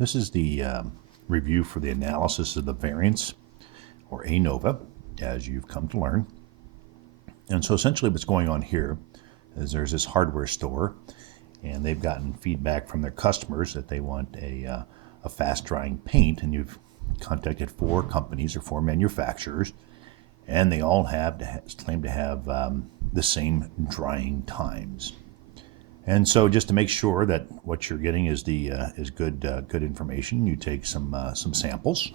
This is the review for the analysis of the variance, or Anova, as you've come to learn. And so essentially what's going on here is there's this hardware store, and they've gotten feedback from their customers that they want a fast-drying paint, and you've contacted 4 companies or 4 manufacturers, and they all claim to have the same drying times. And so, just to make sure that what you're getting is good information, you take some samples,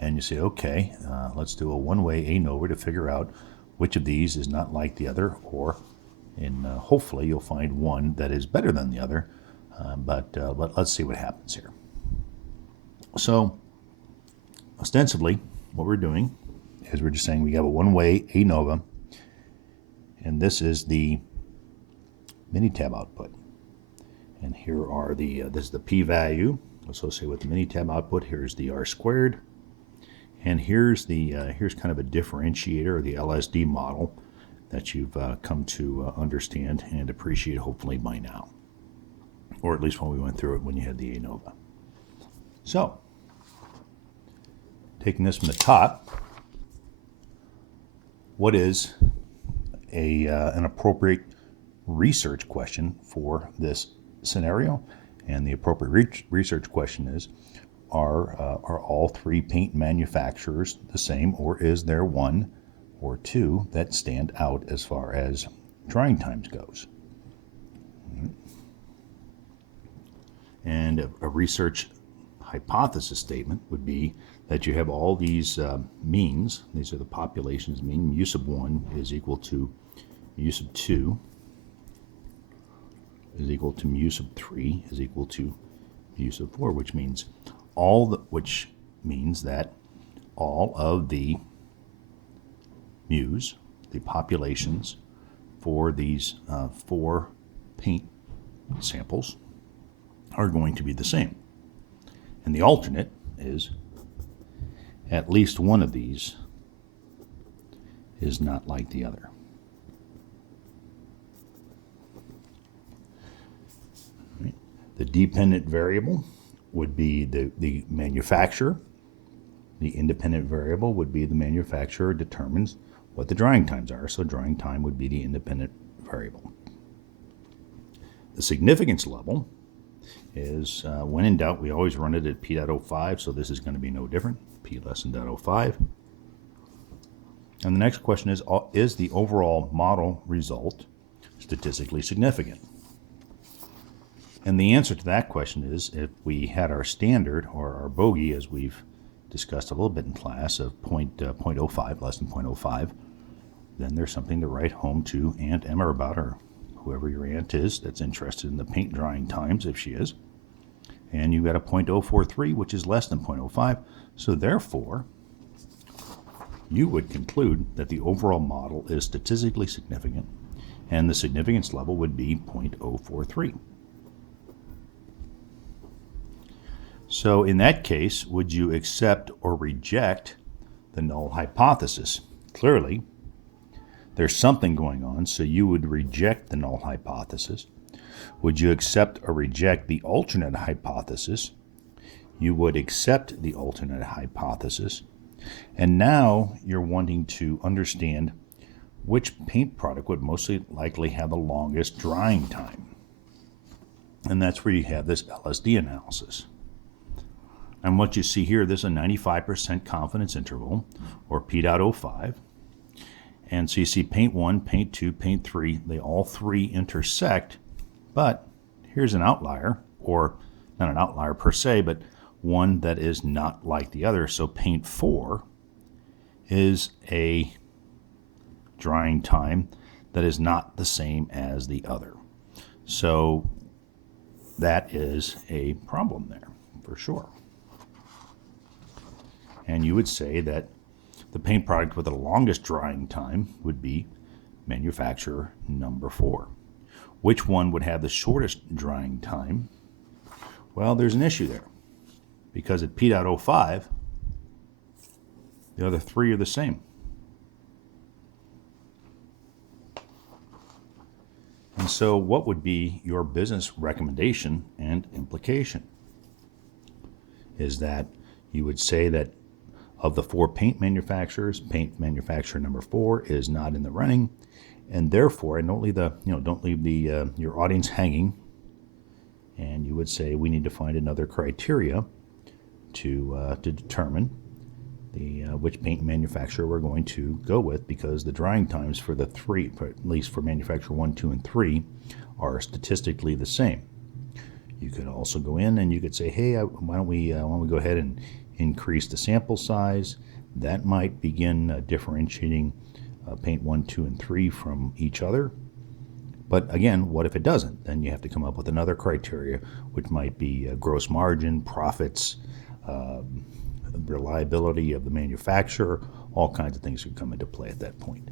and you say, okay, let's do a one-way Anova to figure out which of these is not like the other, or hopefully you'll find one that is better than the other. But let's see what happens here. So, ostensibly, what we're doing is we're just saying we have a one-way Anova, and this is the Minitab output. And here are this is the p-value associated with the Minitab output. Here's the r-squared, and here's kind of a differentiator, or the LSD model, that you've come to understand and appreciate hopefully by now, or at least when we went through it when you had the Anova. So, taking this from the top, what is an appropriate research question for this scenario? And the appropriate research question is, are all 3 paint manufacturers the same, or is there one or 2 that stand out as far as drying times goes? And a research hypothesis statement would be that you have all these means. These are the population's mean. Mu sub 1 is equal to mu sub 2 is equal to mu sub 3 is equal to mu sub 4, which means that all of the mu's, the populations for these 4 paint samples, are going to be the same. And the alternate is at least one of these is not like the other. The dependent variable would be the manufacturer. The independent variable would be the manufacturer determines what the drying times are. So drying time would be the independent variable. The significance level is, when in doubt, we always run it at p.05, so this is going to be no different, p less than 0.05. And the next question is the overall model result statistically significant? And the answer to that question is, if we had our standard, or our bogey, as we've discussed a little bit in class, of 0.05, less than 0.05, then there's something to write home to Aunt Emma about, or whoever your aunt is that's interested in the paint drying times, if she is. And you've got a 0.043, which is less than 0.05. So therefore, you would conclude that the overall model is statistically significant, and the significance level would be 0.043. So in that case, would you accept or reject the null hypothesis? Clearly, there's something going on, so you would reject the null hypothesis. Would you accept or reject the alternate hypothesis? You would accept the alternate hypothesis. And now you're wanting to understand which paint product would most likely have the longest drying time. And that's where you have this LSD analysis. And what you see here, this is a 95% confidence interval, or p.05. And so you see paint 1, paint 2, paint 3, they all 3 intersect, but here's an outlier, or not an outlier per se, but one that is not like the other. So paint 4 is a drying time that is not the same as the other. So that is a problem there, for sure. And you would say that the paint product with the longest drying time would be manufacturer number 4. Which one would have the shortest drying time? Well, there's an issue there, because at p.05, the other 3 are the same. And so what would be your business recommendation and implication? is that you would say that of the 4 paint manufacturers, paint manufacturer number 4 is not in the running, and therefore, and don't leave the your audience hanging. And you would say we need to find another criteria to determine which paint manufacturer we're going to go with, because the drying times for the 3, at least for manufacturer 1, 2, and 3, are statistically the same. You could also go in and you could say, hey, why don't we go ahead and increase the sample size. That might begin differentiating paint 1, 2, and 3 from each other. But again, what if it doesn't? Then you have to come up with another criteria, which might be gross margin, profits, reliability of the manufacturer. All kinds of things could come into play at that point.